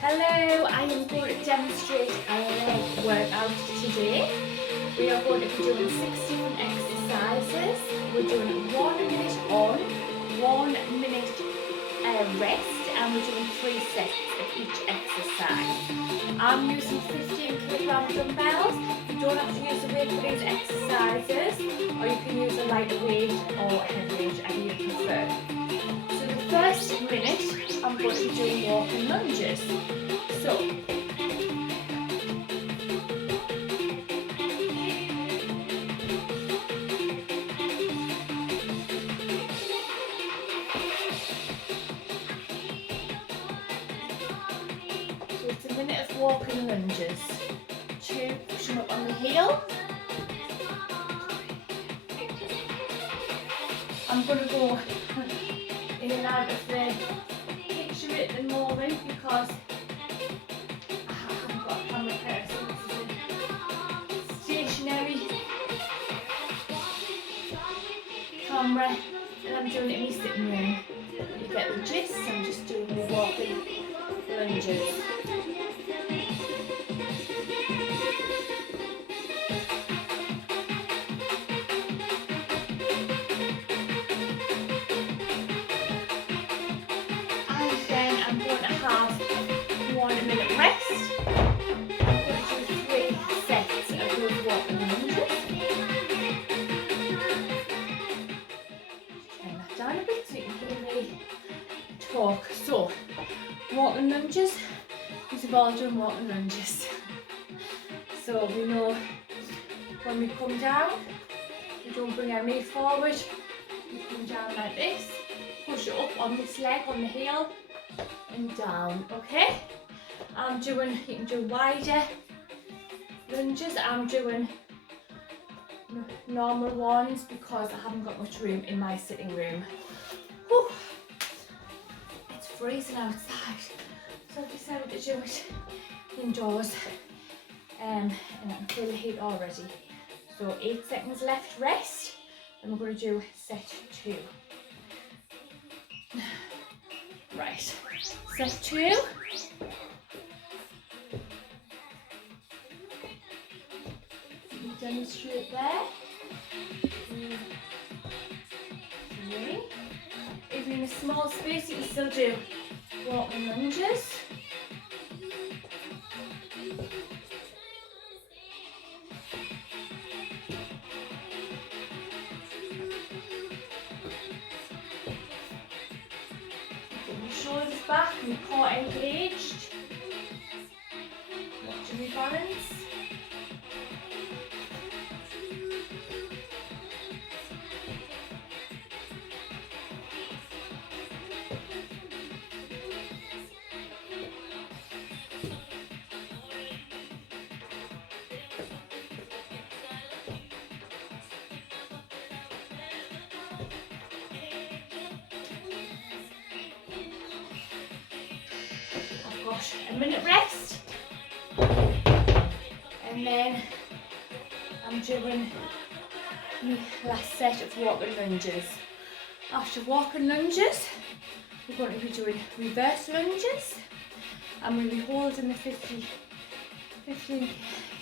Hello, I am going to demonstrate a leg workout today. We are going to be doing 6 different exercises. We're doing 1 minute on, 1 minute rest, and we're doing 3 sets of each exercise. I'm using 15kg dumbbells. You don't have to use a weight for these exercises, or you can use a lighter weight or heavy weight, whatever you prefer. So the first minute, I'm going to be doing walking lunges. So it's a minute of walking lunges. 2, push them up on the heel. I'm going to go in and out of the picture at the moment because I haven't got a camera here, so this is a stationary camera and I'm doing it in my sitting room. You get the gist, I'm just doing the walking lunges. I'm going to have 1 minute rest. I'm going to do 3 sets of those walking lunges. Turn that down a bit so you can hear me talk. So, walking lunges, we've all done walking lunges. So we know when we come down, we don't bring our knee forward, we come down like this, push it up on this leg, on the heel, and down, okay? You can do wider lunges. I'm doing normal ones because I haven't got much room in my sitting room. Whew. It's freezing outside, so I've decided to do it indoors. And I can feel the heat already. So 8 seconds left, rest, and we're going to do set 2. Right, set 2. Demonstrate there. 3. If you're in a small space, you can still do walking lunges. Shoulders back and your core engaged. Watching your balance. A minute rest, and then I'm doing my last set of walking lunges. After walking lunges, we're going to be doing reverse lunges, and we'll be holding the 15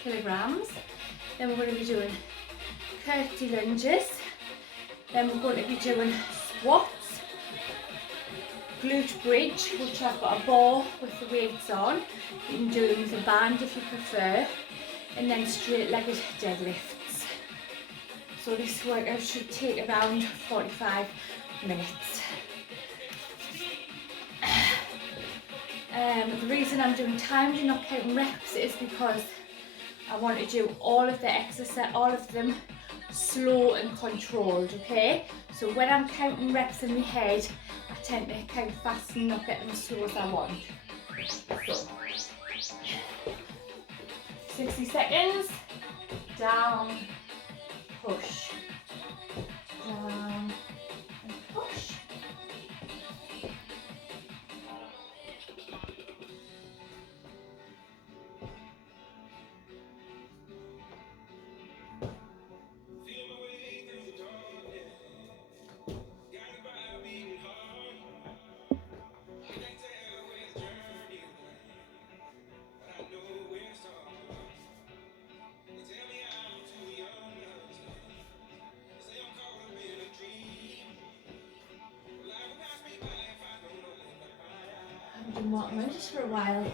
kilograms. Then we're going to be doing curtsy lunges. Then we're going to be doing squats, glute bridge, which I've got a ball with the weights on. You can do them with a band if you prefer, and then straight-legged deadlifts. So this workout should take around 45 minutes. The reason I'm doing timed and not counting reps is because I want to do all of the exercise, all of them slow and controlled, okay? So when I'm counting reps in my head, I tend to count fast and not get them as slow as I want. So, 60 seconds, down, push, down, and push. walk around just for a while.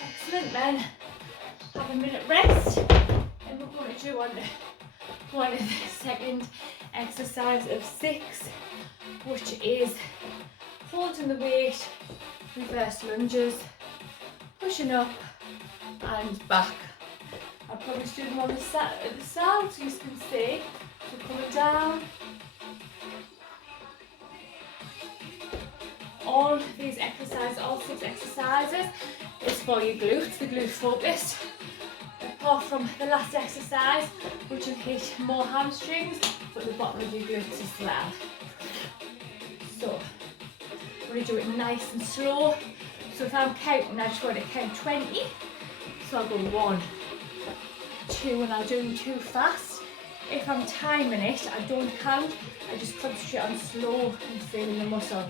Excellent, then have a minute rest, and we're going to do one of the second exercise of 6, which is holding the weight, reverse lunges, pushing up and back. I'll probably do them on the side so you can see. So coming down. All these exercises, all 6 exercises, is for your glutes, the glute focused. Apart from the last exercise, which will hit more hamstrings, but the bottom of your glutes as well. So, we're going to do it nice and slow. So if I'm counting, I just want to count 20. So I'll go 1, 2, and I'll do them too fast. If I'm timing it, I don't count. I just concentrate on slow and feeling the muscle.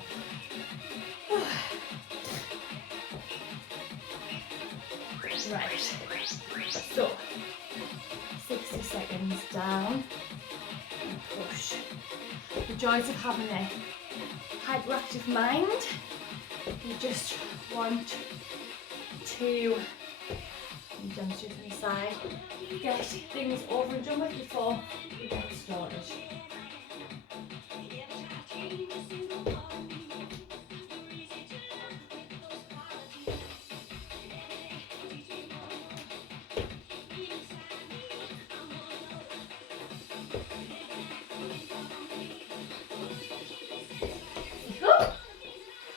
Right, so 60 seconds down and push. The joys of having a hyperactive mind, you just want to demonstrate on the side, get things over and done with before we get started.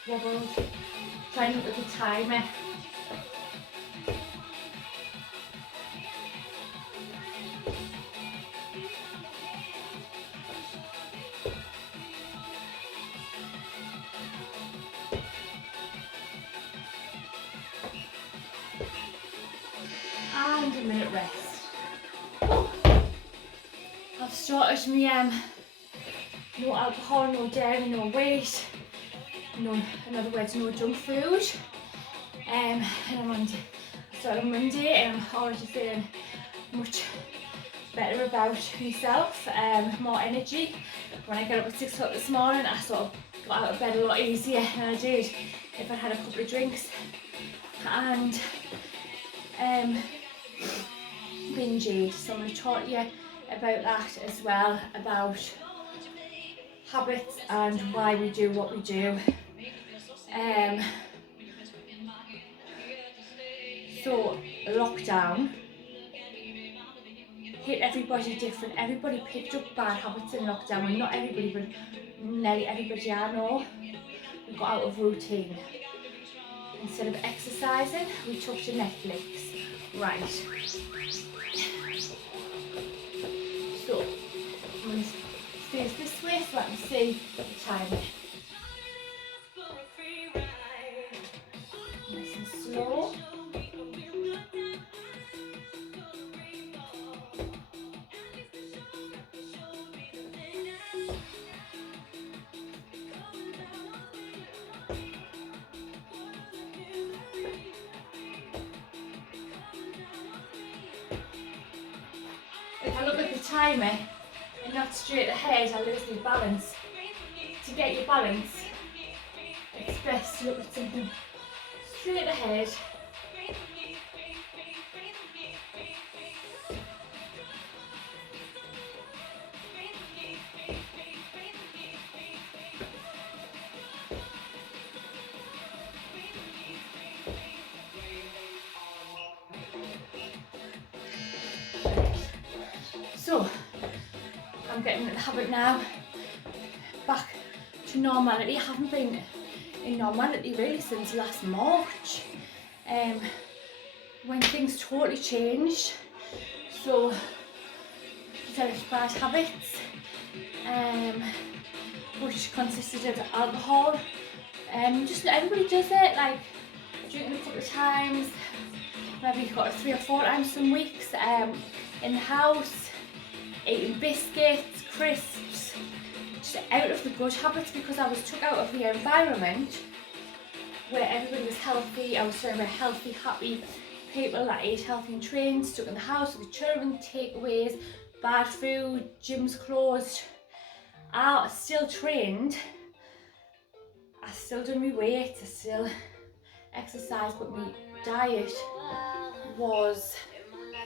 Wobbled. Try and look at the timer. And a minute rest. I've started my no alcohol, no dairy, no weight. No, in other words, no junk food. And I started on Monday, and I'm already feeling much better about myself, more energy. When I got up at 6 o'clock this morning, I sort of got out of bed a lot easier than I did if I'd had a couple of drinks. And binge. So I'm going to talk to you about that as well, about habits and why we do what we do. So lockdown hit everybody different. Everybody picked up bad habits in lockdown. Well, not everybody, but nearly everybody I know. We got out of routine. Instead of exercising, we took to Netflix. Right. So I'm going to face this way so I can see the timer. Nice and slow. If I look at the timer and not straight ahead, I lose my balance. To get your balance, it's best to look at something straight ahead. So, I'm getting in the habit now, back to normality. I haven't been in normality really since last March, when things totally changed. So, developed bad habits, which consisted of alcohol. Just everybody does it, like drinking a couple of times, maybe got it 3 or 4 times some weeks, in the house. Eating biscuits, crisps, just out of the good habits because I was took out of the environment where everybody was healthy. I was surrounded by healthy, happy people that ate healthy and trained, stuck in the house with the children, takeaways, bad food, gyms closed. I still trained, I still done my weights, I still exercised, but my diet was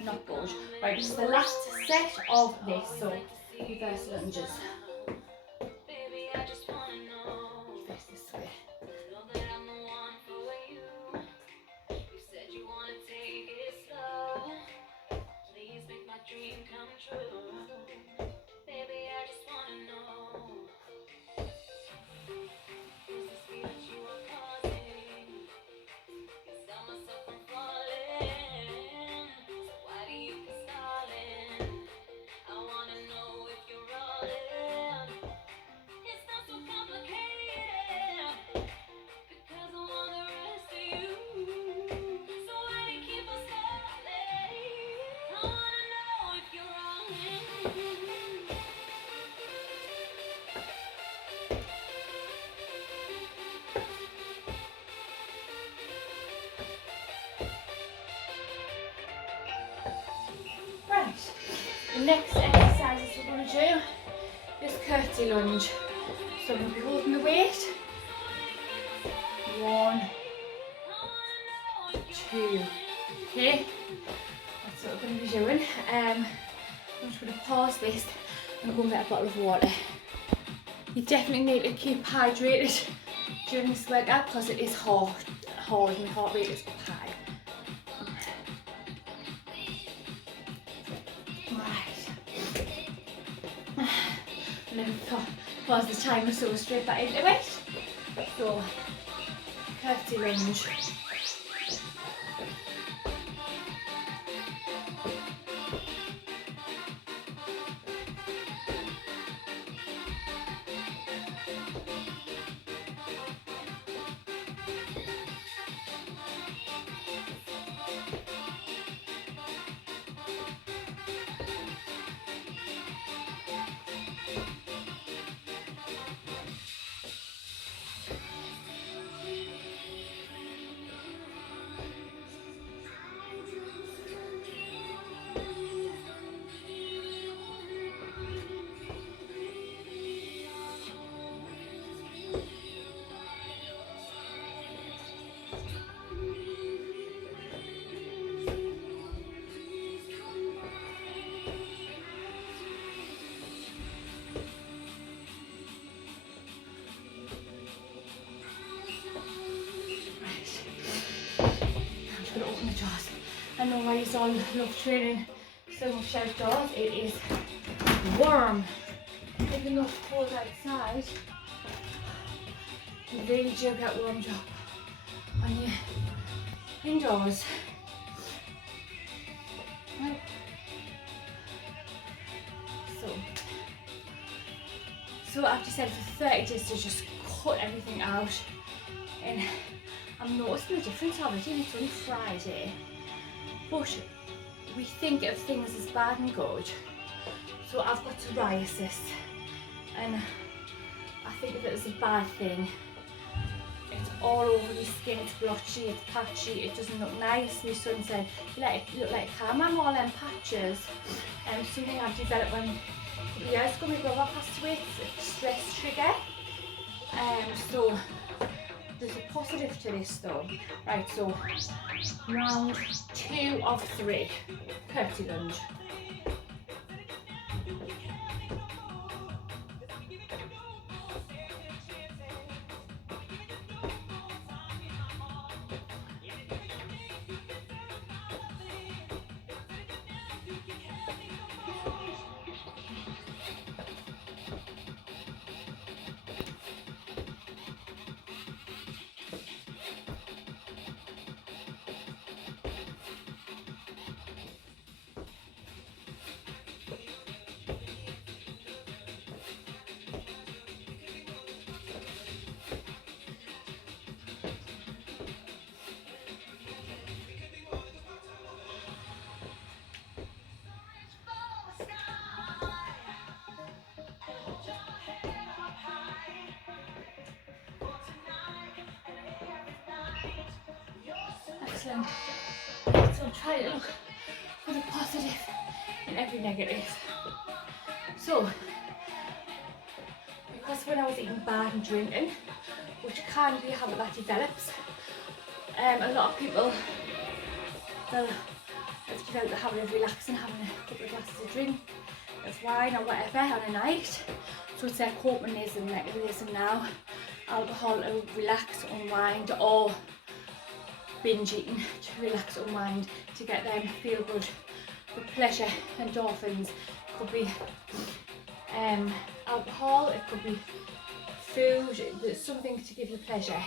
not good. Right, this is the last set of this, so reverse lunges. Face this way. The next exercises we're going to do is curtsy lunge. So I'm going to be holding the weight. 1, 2. Okay, that's what we're going to be doing. I'm just going to pause this and go and get a bottle of water. You definitely need to keep hydrated during this workout because it is hard and my heart rate is up high. And then pause the timer so we're straight back into it. So, curtsy lunge. I know why you all love training so much outdoors. It is warm. Even though it's cold outside, you really do get warmed up when you're indoors. Right. So I've decided for 30 days to just cut everything out, and I'm noticing the difference already. It's only Friday. But we think of things as bad and good. So I've got psoriasis, and I think of it as a bad thing. It's all over my skin, it's blotchy, it's patchy, it doesn't look nice. My son said, you let it look like Carmen, all them patches. Something I've developed when a couple of years ago, my brother passed away. It's a stress trigger. So there's a positive to this though. Right, so round 2 of 3, curtsy lunge. Excellent. So I'm trying to look for the positive in every negative. So, because when I was eating bad and drinking, which can be a habit that develops, a lot of people, they'll develop the habit of relaxing, having a couple of glasses of drink, of wine or whatever on a night. So it's their coping mechanism now. Alcohol to relax, unwind, or binge eating to relax, unwind, to get them feel good, with pleasure, endorphins. It could be alcohol, it could be food, there's something to give you pleasure.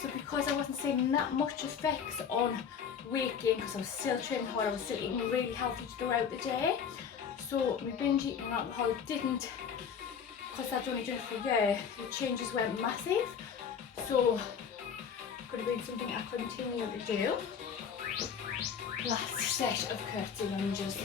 So because I wasn't seeing that much effects on weight gain, because I was still training hard, I was still eating really healthy throughout the day, so my binge eating and alcohol didn't, because I'd only done it for a year, the changes weren't massive. So it could have been something I continue to do. Last set of curtsy lunges.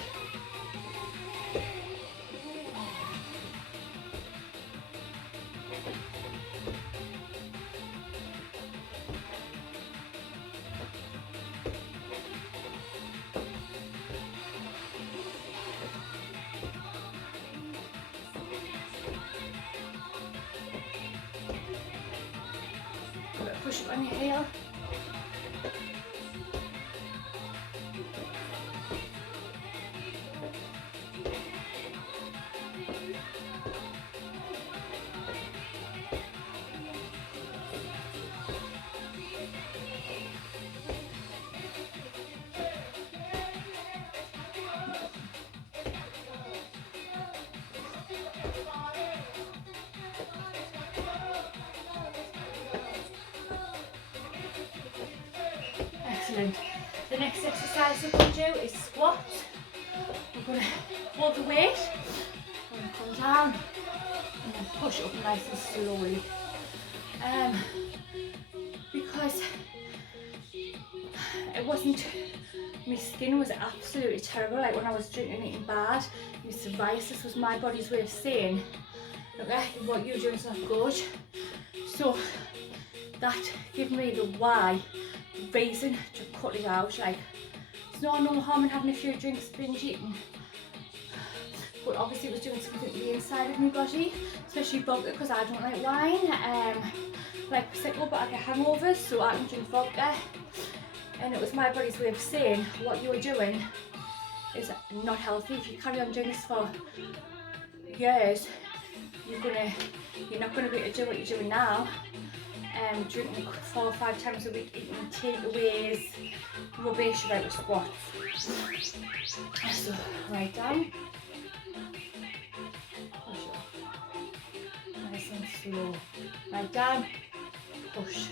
Push up on your heel. Excellent. The next exercise we're going to do is squats. We're going to hold the weight, we're going to come down and then push up nice and slowly. Because it wasn't, my skin was absolutely terrible, like when I was drinking and eating bad, my psoriasis was my body's way of saying, look, what you're doing is not good. So that gave me the why, reason to cut it out. Like, it's no harm in having a few drinks, binge eating, but obviously it was doing something to the inside of my body, especially vodka, because I don't like wine. Like Prosecco, but I get hangovers, so I can drink vodka, and it was my body's way of saying what you were doing is not healthy. If you carry on doing this for years, you're not gonna be able to do what you're doing now. Drinking 4 or 5 times a week, eating takeaways, rubbish about the squats. So, right down. Push up. Nice and slow. Right down. Push.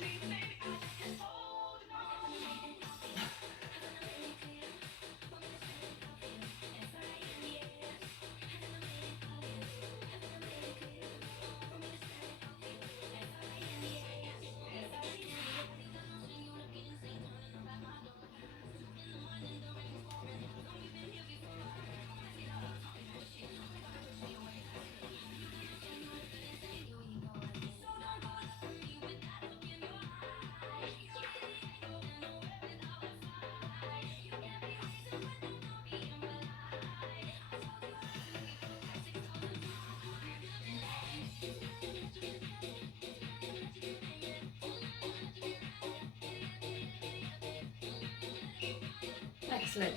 Excellent.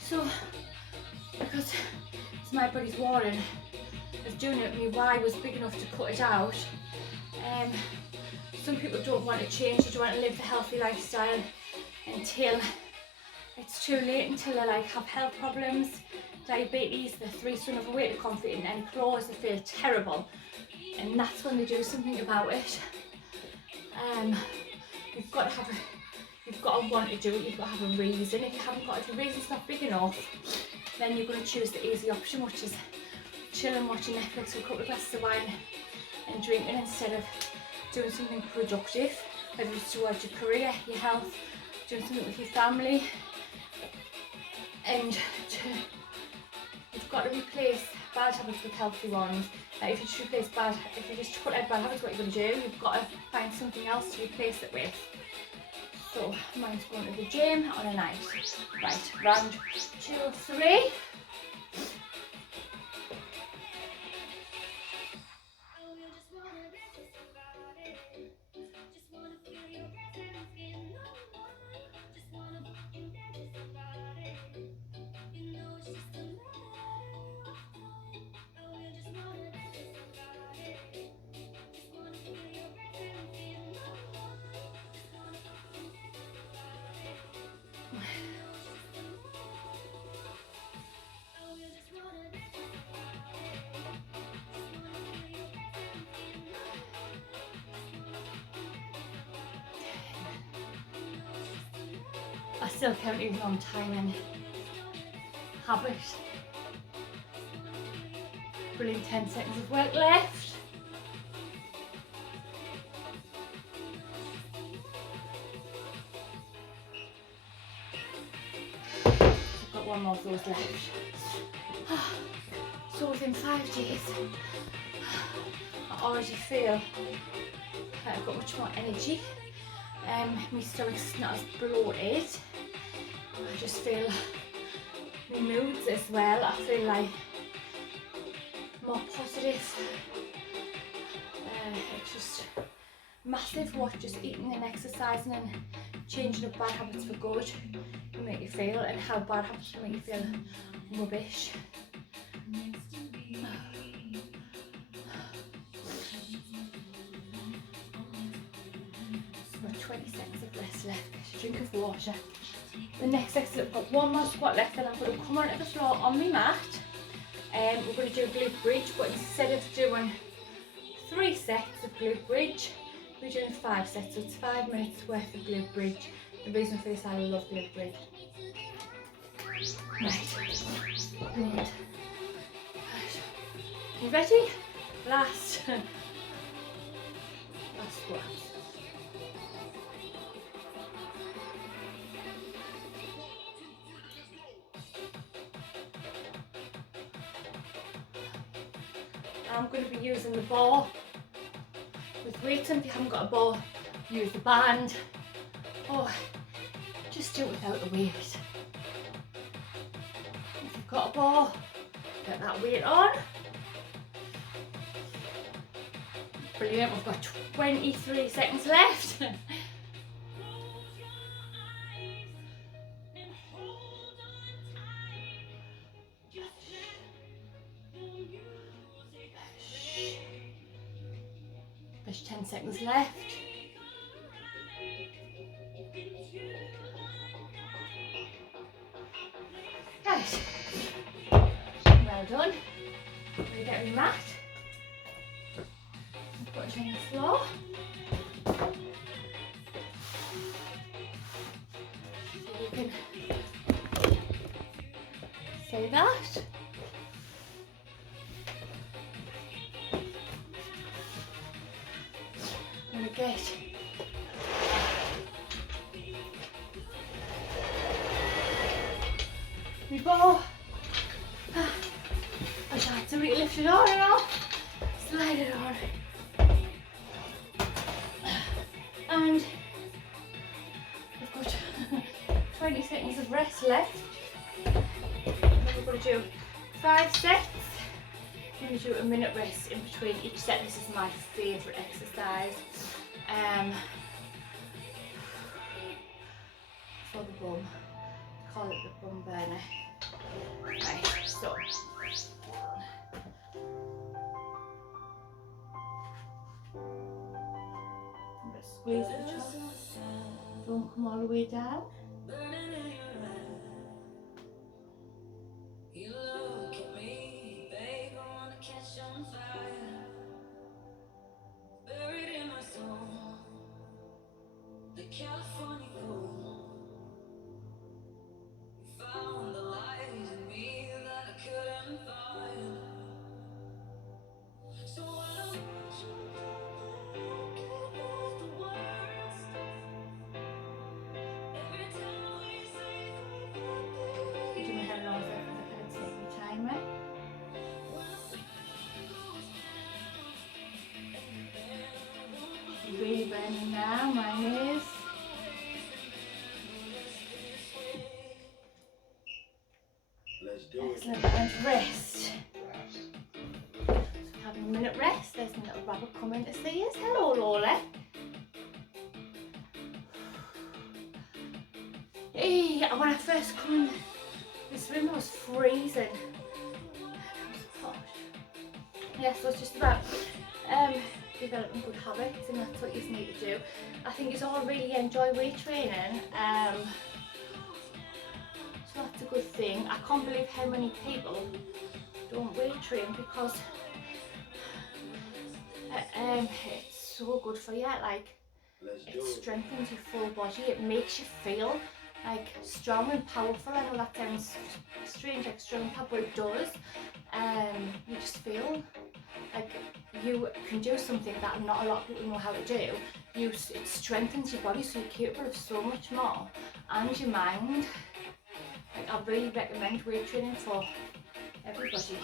So, because it's my body's warning of doing it, my why was big enough to cut it out. Some people don't want to change, they don't want to live the healthy lifestyle until it's too late, until they like have health problems, diabetes, they're 3 stone overweight, they can't fit in any clothes, they feel terrible, and that's when they do something about it. You've got to want to do it, you've got to have a reason. If you haven't got, if your reason's not big enough, then you're going to choose the easy option, which is chilling, watching Netflix with a couple of glasses of wine and drinking, instead of doing something productive, whether it's towards your career, your health, doing something with your family. And you've got to replace bad habits with healthy ones. If you just replace if you just cut out bad habits, what you're going to do, you've got to find something else to replace it with. So mine's going to the gym on a night. Right, round 2 or 3. I still can't even on time and habit. Brilliant, 10 seconds of work left. I've got one more of those left. So within 5 days, I already feel that I've got much more energy. My stomach's not as bloated. I just feel my moods as well. I feel like more positive. It's just massive what just eating and exercising and changing up bad habits for good can make you feel, and how bad habits can make you feel rubbish. I've got 20 seconds of rest left. Get a drink of water. The next exercise, I've got one more squat left, and I'm going to come onto the floor on my mat. We're going to do a glute bridge, but instead of doing 3 sets of glute bridge, we're doing 5 sets, so it's 5 minutes worth of glute bridge. The reason for this, I love glute bridge. Right, brilliant. Right. You ready? Last squat. I'm going to be using the bar with weights, and if you haven't got a bar, use the band, or just do it without the weight. If you've got a bar, get that weight on. Brilliant, we've got 23 seconds left. There's 10 seconds left. Right, well done. We get your mat. Put it on the floor. So you can say that. I'm gonna get my ball. I tried to really lift it on and off, slide it on. And we've got 20 seconds of rest left. And then we're going to do 5 sets. We're going to do a minute rest in between each set. This is my favourite exercise. For the bum. Call it the bum burner. Right, so. Squeeze the chest. Don't come all the way down. You look at me, babe, I wanna catch on fire. Buried in my soul, the California gold. You found the light in me that I couldn't find. So I don't want you to the worst. Every time we really burning now, mine is. Excellent, and rest. So having a minute rest. There's a little rabbit coming to see us. Hello, Lola. Hey, when I first come in this room, I was freezing. Yeah, so it's just about developing good habits, and that's what you need to do. I think you all really enjoy weight training, so that's a good thing. I can't believe how many people don't weight train because it's so good for you. Like, it strengthens your full body, it makes you feel like strong and powerful. I know that sounds strange, like strong and powerful, but it does. You just feel like you can do something that not a lot of people know how to do. It strengthens your body, so you're capable of so much more, and your mind. Like, I really recommend weight training for everybody.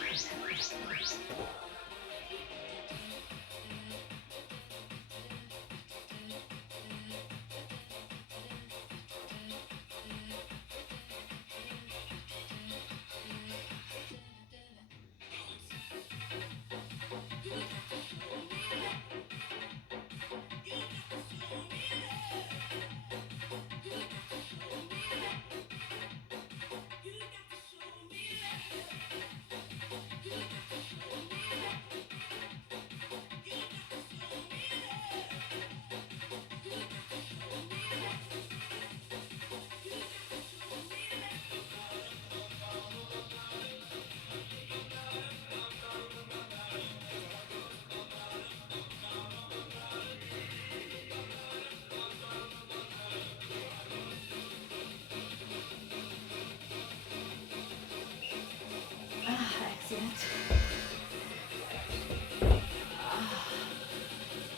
Excellent.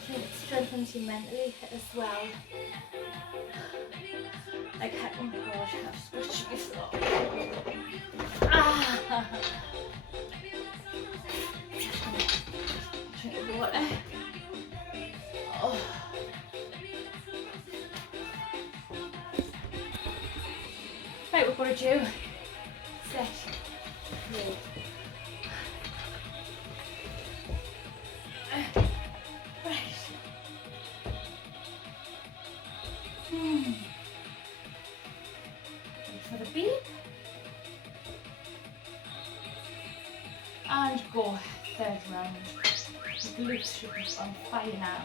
So it strengthens you mentally as well. Like, oh my god, I've squished my throat. Drink water. Oh. Right, we're going to do set. Right. For the beep. And go, third round. The glutes should be on fire now.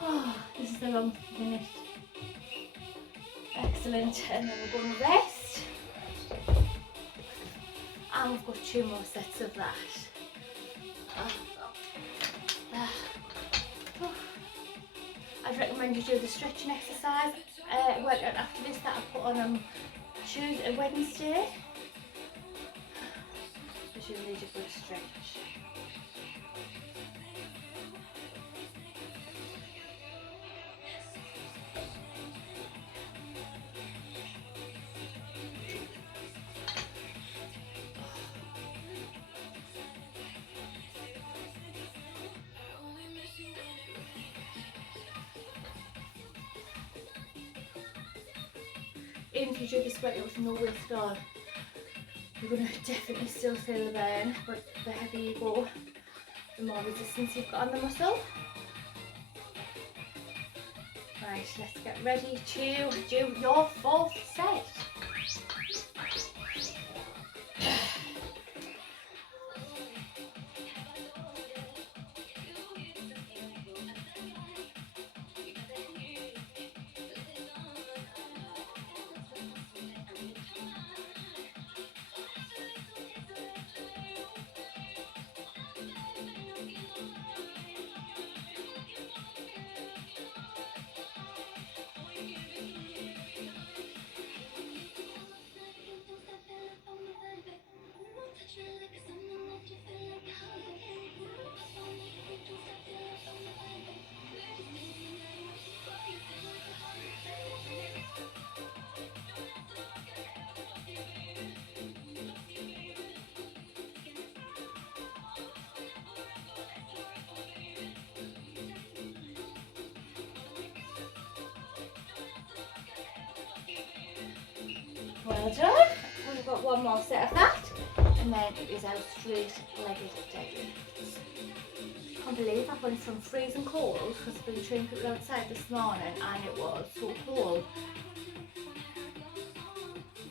Oh, this is a long minute. Excellent, and then we're going to rest. And we've got 2 more sets of that. I'd recommend you do the stretching exercise workout after this that I put on Tuesday, Wednesday. Because you need a good stretch. Even if you do this workout with no weight at all, you're going to definitely still feel the burn, but the heavier you go, the more resistance you've got on the muscle. Right, let's get ready to do your 4th set. Well done. We've got one more set of that, and then it is our straight-legged deadlifts. I can't believe I've went from freezing cold because I've been training people outside this morning and it was so cold.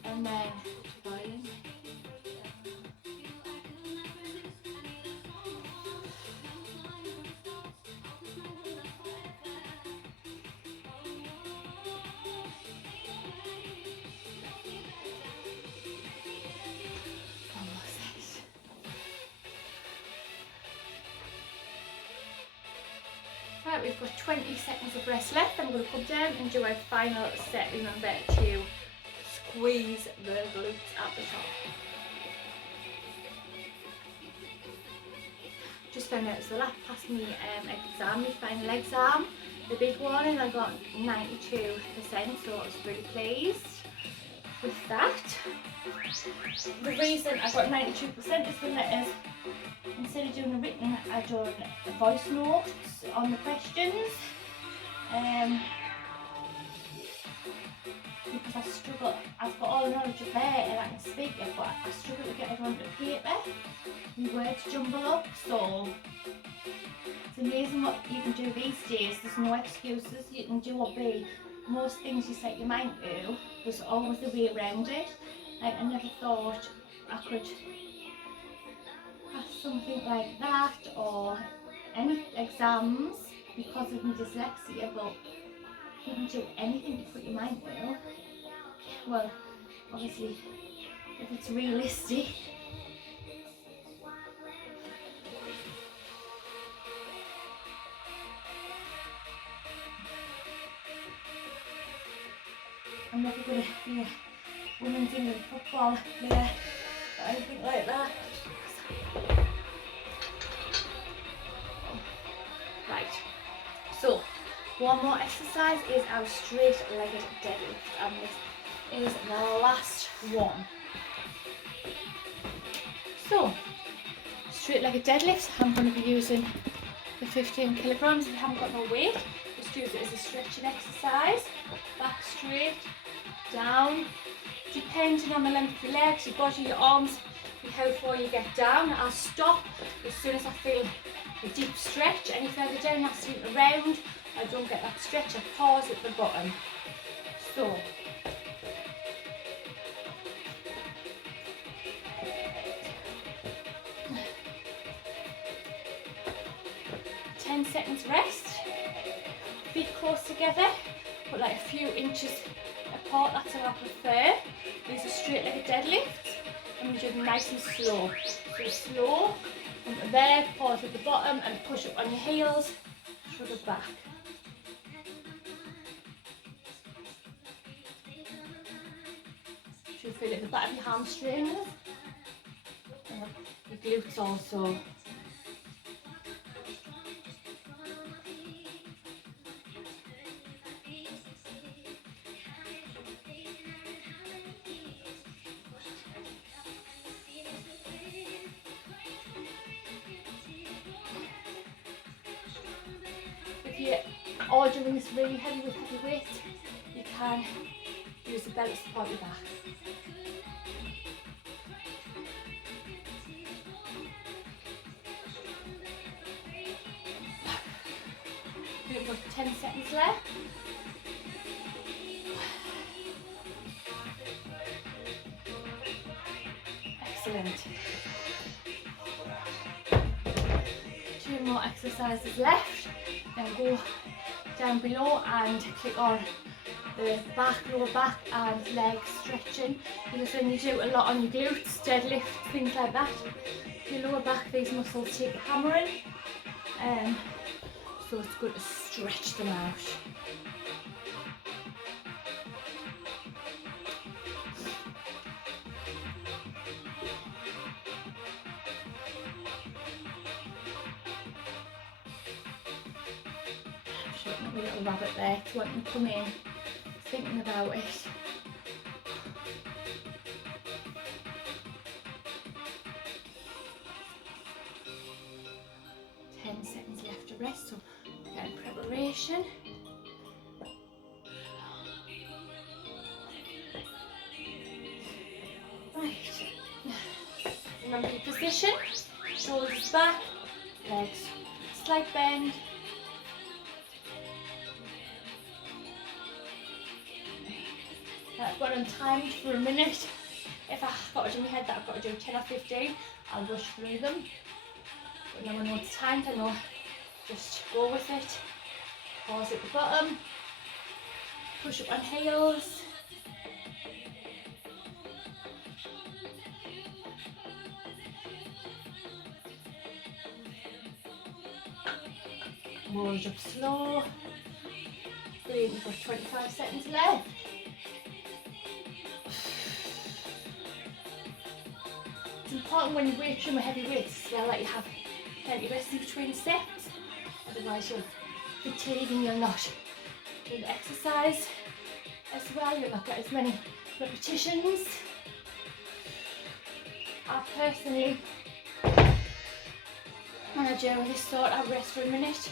And then volume. Right, we've got 20 seconds of rest left. I'm going to come down and do our final set. Remember to squeeze the glutes at the top. Just found out it's the last past me exam, my final exam, the big one, and I got 92%, so I was really pleased with that. The reason I got 92% is because instead of doing a written, I done voice notes on the questions. Because I struggle, I've got all the knowledge of there and I can speak it, but I struggle to get it onto paper. My words jumble up, so it's amazing what you can do these days. There's no excuses, you can do or be. Most things you set your mind to, there's always a way around it. Like, I never thought I could have something like that or any exams because of my dyslexia, but you can do anything to put your mind to. Well, obviously, if it's realistic. I'm never going to be a women's England football player or anything like that. Right, so one more exercise is our straight-legged deadlift, and this is the last one. So, straight-legged deadlifts, I'm going to be using the 15 kilograms. If you haven't got no weight, just use it as a stretching exercise. Back straight, down, depending on the length of your legs, your body, your arms, and how far you get down. I'll stop as soon as I feel a deep stretch. Any further down, I swing around. I don't get that stretch, I pause at the bottom. So, seconds rest, feet close together, but like a few inches apart, that's how I prefer. These are straight-legged deadlifts, and we do them nice and slow. So slow, from there, pause at the bottom and push up on your heels, shrug it back. Should feel it at the back of your hamstrings, and your glutes also. If you are doing this really heavy with heavy weight, you can use the belt to support your back. We've got 10 seconds left. Excellent. 2 more exercises left. Then go down below and click on the back, lower back and leg stretching, because when you do a lot on your glutes, deadlifts, things like that, your lower back, these muscles take hammering, so it's good to stretch them out. Showing my little rabbit there, it's wanting to come in, thinking about it. Seconds left to rest, so get in preparation. planky position. Shoulders back, legs slight bend. I've got them timed for a minute. If I've got it in my head that I've got to do 10 or 15, I'll rush through them. But now I know it's timed, I know just go with it. Pause at the bottom. Push up on heels. Roll it up slow. Breathe, we've got 25 seconds left. It's important when you weight trim with heavy weights as well that you have plenty of rest in between sets. Otherwise you'll fatigue and you'll not do the exercise as well. You'll not get as many repetitions. I personally, when I do this sort, I rest for a minute.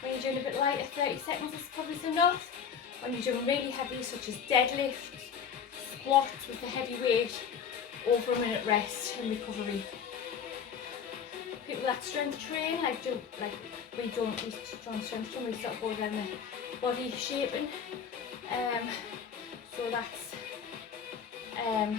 When you're doing a bit lighter, 30 seconds is probably enough. When you're doing really heavy, such as deadlifts, squats with the heavy weight, over a minute rest and recovery. People that strength train, we don't strength train, we sort of go down the body shaping. So that's 10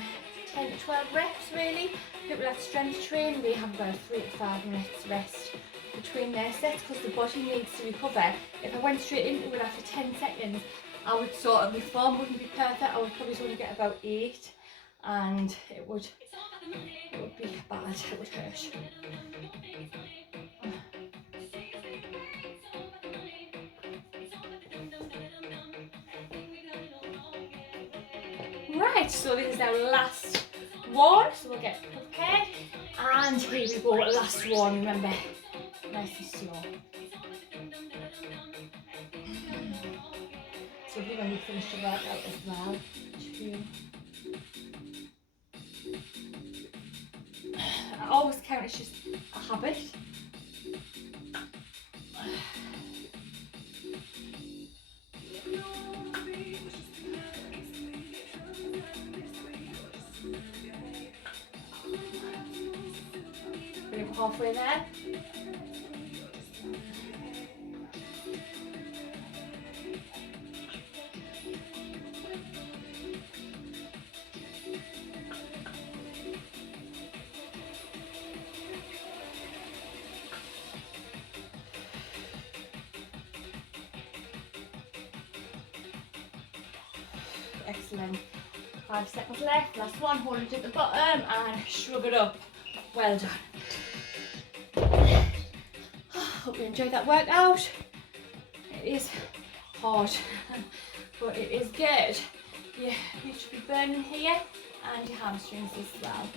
to 12 reps really. People that strength train, they have about 3 to 5 minutes rest between their sets because the body needs to recover. If I went straight into it after 10 seconds, I would sort of, my form wouldn't be perfect. I would probably only get about 8 and it would be bad, it would hurt. Right, so this is our last one, so we'll get prepared. And here we go, last one, remember, nice and slow. So when we finish the workout as well, I always count it's just a habit. Bring it halfway there. Excellent. 5 seconds left. Last one. Hold it at the bottom and shrug it up. Well done. Hope you enjoyed that workout. It is hard, but it is good. You should be burning here and your hamstrings as well.